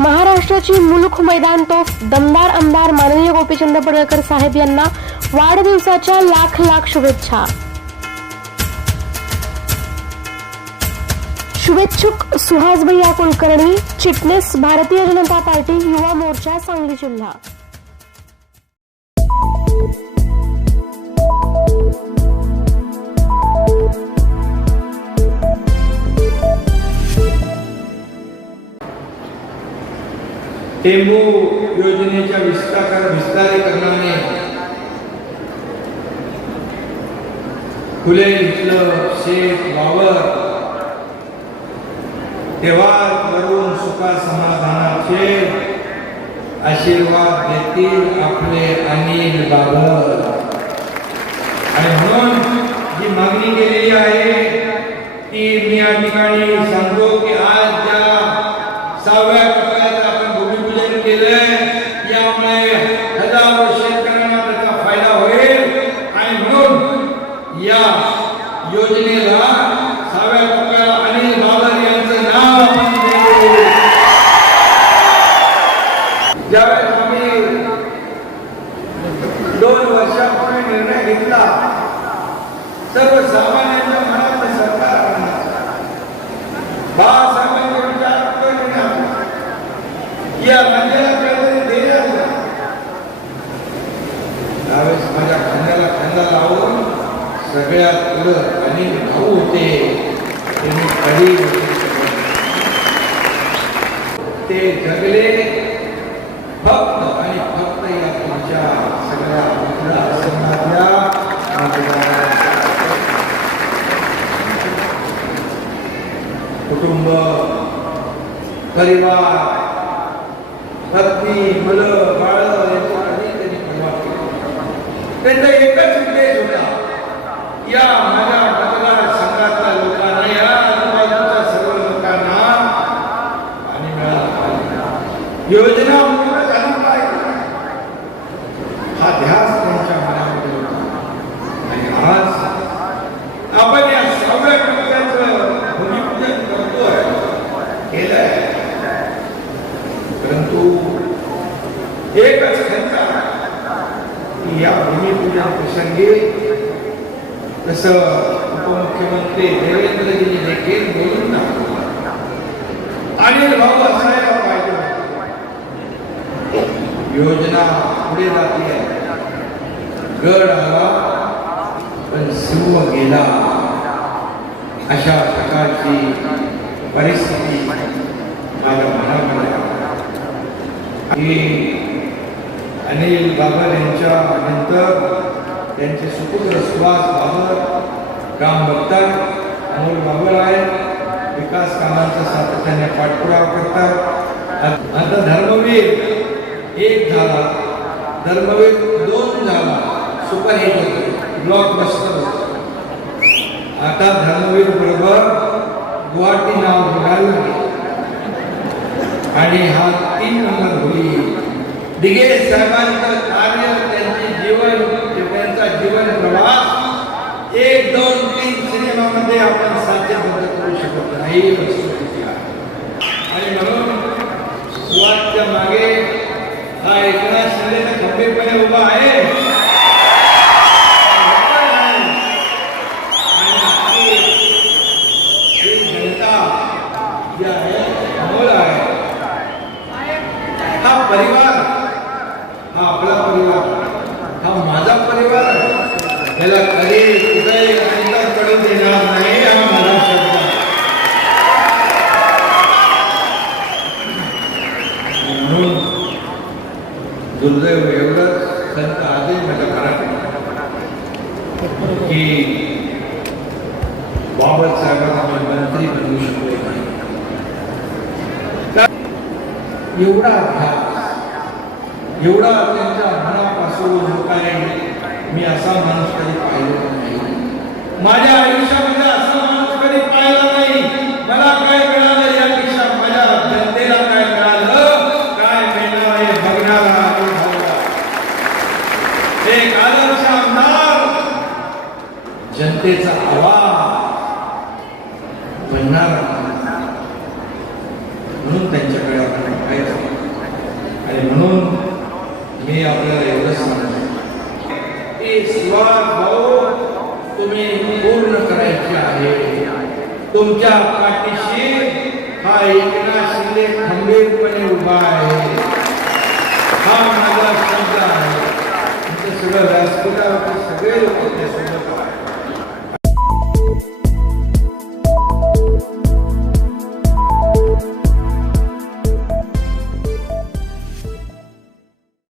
महाराष्ट्राची मुलुख मैदान तोफ दमदार आमदार माननीय गोपीचंद पडळकर साहेब यांना वाढदिवसाच्या लाख लाख शुभेच्छा. शुभेच्छुक सुहास भैया कुलकर्णी चिटणीस भारतीय जनता पार्टी युवा मोर्चा सांगली जिल्हा. टेंबू योजनेच्या विस्तार विस्तारीकरणाने फुले इथलं शेत वावर तेव्हा करून सुखा समाधानाचे आशीर्वाद देतील आपले अनिल बाबर. आणि म्हणून जी मागणी केलेली आहे ती मी या ठिकाणी सांगतो बाळासाहेबांनी विचार या राज्याला काहीतरी देण्यात त्यावेळेस माझ्या खांद्याला खांदा लावून सगळ्यात पुढं आणि भाऊ होते त्यांनी कधी ते जगले परिवार पत्नी मुलं बाळ यांच्यासाठी त्यांनी पर्वा केली त्यांचा एकच उद्देश होता या माझ्या मतदारसंघातल्या लोकांना या आजूबाजूच्या सर्व लोकांना पाणी मिळालं पाहिजे योजना पूर्ण झाली पाहिजे हा ध्यास त्यांच्या मनामध्ये होता आणि आज आपण या सहाव्या टप्प्याचं भूमिपूजन करतोय केलंय परंतु एकच खंत की या भूमिपूजा प्रसंगी तसं उपमुख्यमंत्री देवेंद्रजी देखील बोलून अनिल भाऊ असायला पाहिजे योजना पुढे जाते गड आला पण सिंह गेला. अशा प्रकारची परिस्थिती माझ्या मी अनिल बाबर यांच्या नंतर त्यांचे सुपुत्र सुभाष बाबर काम बघतात अमोल बाबर आहेत. विकास कामांचा सातत्याने पाठपुरावा करतात. आता धर्मवीर एक झाला. धर्मवीर दोन झाला. सुपर हिट ब्लॉक बस्टर आता धर्मवीर बरोबर गुवाहाटी नाव बघायला आणि हा तीन नंबर होईल दिगे साहेबांचं कार्य त्यांचे जीवन त्यांचा जीवन प्रवास एक दोन तीन सिनेमामध्ये आपण साध्यबद्ध करू शकत नाही आणि म्हणून सुवासच्या मागे हा एकनाथ शिंदे खंबीरपणे उभा आहे. आणि आपली ही जनता जी आहे अमोल आहे हा परिवार. हा आपला परिवार. हा माझा परिवार. आहे त्याला कधी कुठेही अंतर पडू देणार नाही हा माझा शब्द म्हणून दुर्दैव एवढंच संत आजही माझ्या मराठी की बाबत साहेबांना मंत्री बनवू शकलो नाही. एवढा अभ्यास एवढा त्यांच्या मनापासून काय मी असा माणूस कधी पाहिला नाही. माझ्या आयुष्यामध्ये असा माणूस कधी पाहिला नाही. मला काय मिळालं यापेक्षा माझ्या जनतेला काय मिळालं काय मिळणार हे बघणारा एक आदर्श आमदार जनतेचा आवाज बनणारा म्हणून त्यांच्याकडे आपण बघायचं मी आपल्याला एवढं सांगतो की स्वार्थ तुम्ही पूर्ण करायचे आहे. तुमच्या पाठीशी हा एकनाथ शिंदे खंबीरपणे उभा आहे. हा माझा शब्द आहे. सगळं व्यासपीठावर सगळे लोक त्यासोबत